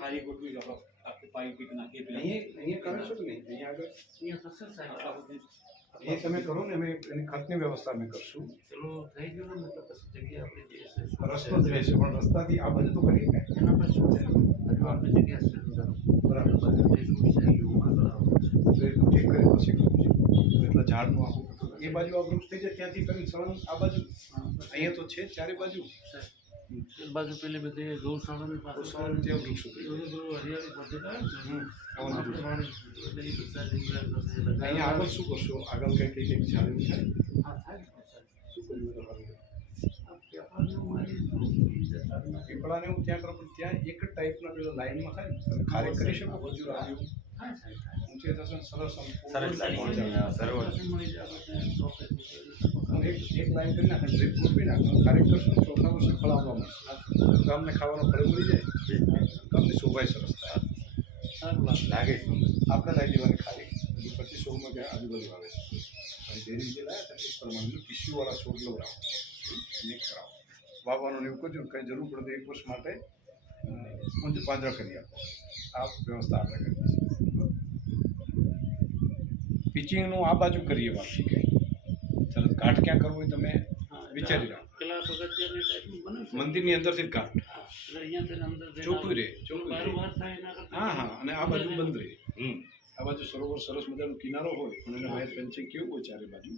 ખાલી ગોઠવી લો આપણે પાઇપ પીક નાખીએ અહીંયા કરો છો કે નહીં? અહીંયા આગળ અહીંયા થશે સાહેબ આ બધું એ તમે કરો ને, અમે એની ખતની વ્યવસ્થા અમે કરશું. ચલો થઈ ગયું ને તો પછી જગ્યા આપણે જે છે રસ્તો જ રહેશે, પણ રસ્તાથી આ બધું તો કરીએ ને. એના પર શું છે હજુ આપણી જગ્યા છે અંદર બરાબર બધું જે શું છે એવું આગળ આવવાનું છે. તો એટલું ઠીક કરી પછી કરવું છે. એટલે ઝાડનું આખું એ બાજુ આ વૃક્ષ થઈ જાય ત્યાંથી કરી સળંગ આ બાજુ અહીંયા તો છે ચારે બાજુ એક બાજુ પેલી બધી ગૌશાળાની પાસે ત્યાં વૃક્ષો થઈ જાય. હરિયાળી પદ્ધતિ આવે છે આવું બધું. એટલે એ બધા લીમડા અહીંયા આગળ શું કરશો? આગળ કંઈક કંઈક ઝાડ એવું થાય હા થાય ને સાહેબ. શું કર્યું તમારું? આ પેપરનું મારી પીપળાને હું ત્યાં કરું, પણ ત્યાં એક જ ટાઈપના પેલા લાઈનમાં થાય ને તમે ખાલી કરી શકો બધું આવ્યું થાય સાહેબ ઊંચે થશે ને સરસ આમ સરસ લાગે. મળી જાય અને એક લાઈન કરી નાખે ડ્રીપ મૂકવી નાખે ખાલી કરશો ને ચોથા વર્ષે ફળ આવવા મળશે. ગામને ખાવાનો ફળ મળી જાય, ગામની શોભાય સરસ થાય. સારું લાગે લાગે છે. આપણે લાવી દેવાની ખાલી હજુ 2500માં ક્યાં આજુબાજુ આવે છે. અને ડેરી જે લાવ્યા હતા એ પ્રમાણે ટીસ્યુવાળા છોડ લવડાવો અને એક કરાવો. વાવવાનું એવું કરજો, કંઈ જરૂર પડે તો 1 વર્ષ માટે ઊંચ પાંજરા કરી આપો. આ વ્યવસ્થા આપણે કરીએ છીએ. પિચિંગનું આ બાજુ કરીએ વાપસી કંઈ તરત ઘાટ ક્યાં કરવું હોય તમે વિચારી રાખો. પેલા પગથિયાની ટાઈપનું બને છે મંદિરની અંદરથી જ ઘાટ એટલે અહીંયાથી અંદર જઈને ચોખ્ખું રહે, ચોખ્ખું રહે. બારોબાર થાય એના કરતાં હા હા, અને આ બાજુ બંધ રહે. આ બાજુ સરોવર સરસ મજાનો કિનારો હોય પણ એને વાયર ફેન્સિંગ કેવું હોય ચારે બાજુ,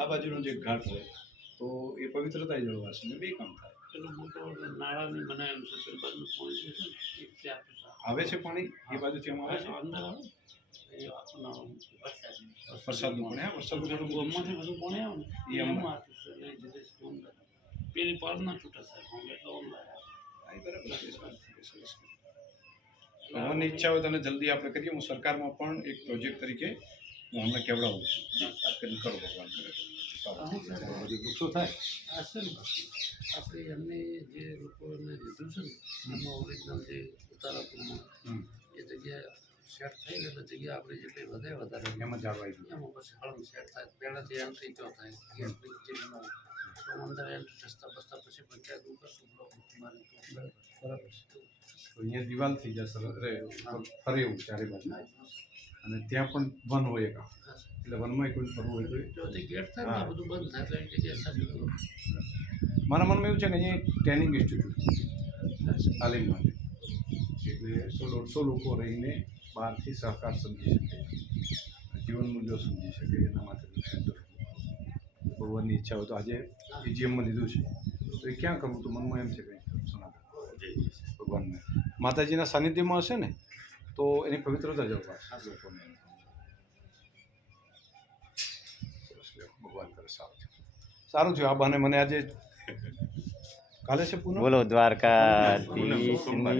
આ બાજુનો જે ઘાટ હોય તો એ પવિત્રતા જળવાશે ને બે કામ થાય. પેલું મોટો નાળાની બનાવેલું છે પેલું બાજુ પોઈન્ટ છે ને એક ત્યાં આવે છે પાણી એ બાજુથી આમ આવે છે અંદર આવે એ આખું નાળું વરસાદનું પણ વરસાદનું થોડું ગોમમાંથી બધું પાણી આવે ને એ એ એમ એમાં આપ્યું છે એટલે એ જતે અંદર પેલી પારના છૂટા સાહેબ અમે એટલે ઓનલાઈન ભગવાનની ઈચ્છા હોય તો જલ્દી આપણે કરીએ. હું સરકારમાં પણ એક પ્રોજેક્ટ તરીકે હું અમને કેવડાવું છું. વાત કરીને કરો ભગવાન કરે બધી વૃક્ષો થાય. આ છે ને આપણે એમને જે લોકોને લીધું છે ને એમાં ઓરિજિનલ જે ઉતારાપુરમાં એ જગ્યા સેટ થઈ ગઈ એટલે જગ્યા આપણે જેટલી વધે વધારે એમાં ઝાડવાઈ ગયું. એમાં પછી હળમ સેટ થાય પહેલાંથી એન્ટ્રી ચો થાય ગેટની જેટલો તો અંદર એન્ટ્રી રસ્તા બસ્તા પછી પંચાયત કરશું બ્લોક મારી તો બરાબર છે. તો અહીંયા દિવાલ થઈ જશે ફરે એવું ચારે બાજુ, અને ત્યાં પણ વન હોય એક એટલે વનમાં કોઈ ફરવું હોય તો જો તે ગેટ થાય ને આ બધું બંધ થાય તો એ જગ્યા સાચી મારા મનમાં એવું છે કે અહીંયા ટ્રેનિંગ ઇન્સ્ટિટ્યૂટ તાલીમ માટે, એટલે 100-150 લોકો રહીને બહારથી સહકાર સમજી શકે, જીવન મૂલ્યો સમજી શકે, એના માટે સેન્ટર. ભગવાનની ઈચ્છા હોય તો આજે એજીએમમાં લીધું છે તો એ ક્યાં કરવું તો મનમાં એમ છે કંઈ સનાતન ભગવાનને માતાજીના સાનિધ્યમાં હશે ને તો એની પવિત્રતા જળવાશે લોકોને. ભગવાન કરે સારું છે. સારું થયું આ બહાને મને આજે કાલે છે પૂનમ. બોલો દ્વારકા સોમવાર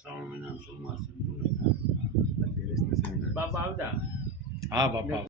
શ્રાવણ મહિના સોમવાર બાપા આવતા. હા બાપા.